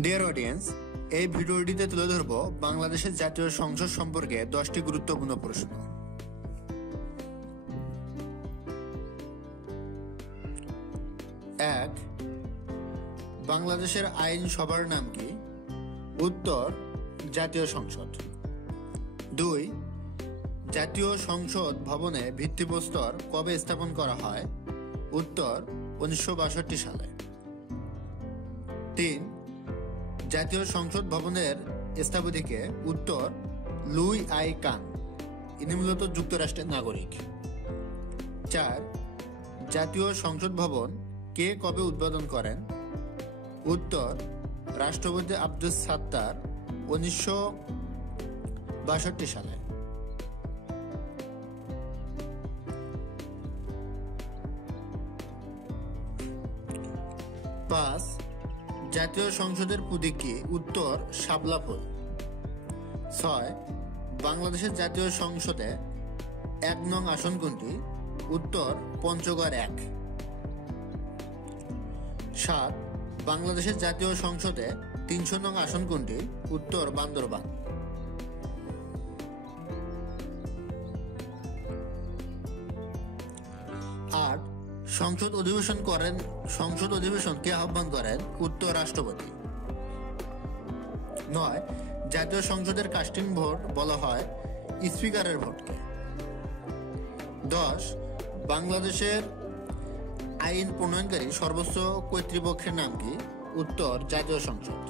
Dear audience, এই ভিডিওটিতে তুলে ধরব বাংলাদেশের জাতীয় সংসদ সম্পর্কে 10টি গুরুত্বপূর্ণ প্রশ্ন। 1. বাংলাদেশের আইনসভার নাম কি? উত্তর, জাতীয় সংসদ। 2. জাতীয় সংসদ ভবনে ভিত্তিপ্রস্তর কবে স্থাপন করা হয়? উত্তর, 1962 সালে। 3. জাতীয় সংসদ ভবনের স্থপতিকে? উত্তর, লুই আই কান। ইনি মূলত যুক্তরাষ্ট্রের নাগরিক। 4. জাতীয় সংসদ ভবন কে কবে উদ্বোধন করেন? উত্তর, রাষ্ট্রপতি আব্দুস সাত্তার 1962 সালে। 5. জাতীয় সংসদের প্রতীক কি? উত্তর, শাপলা ফুল। 6. বাংলাদেশের জাতীয় সংসদে 1 নং আসন কোনটি? উত্তর, পঞ্চগড় 1। 7. বাংলাদেশের জাতীয় সংসদে 300 নং আসন কোনটি? উত্তর, বান্দরবান। 8. সংসদ অধিবেশন কে আহ্বান করেন? উত্তর, রাষ্ট্রপতি। 9. জাতীয় সংসদের কাস্টিং ভোট বলা হয় স্পিকারের ভোটকে। 10. বাংলাদেশের আইন প্রণয়নকারী সর্বোচ্চ কর্তৃপক্ষের নাম কি? উত্তর, জাতীয় সংসদ।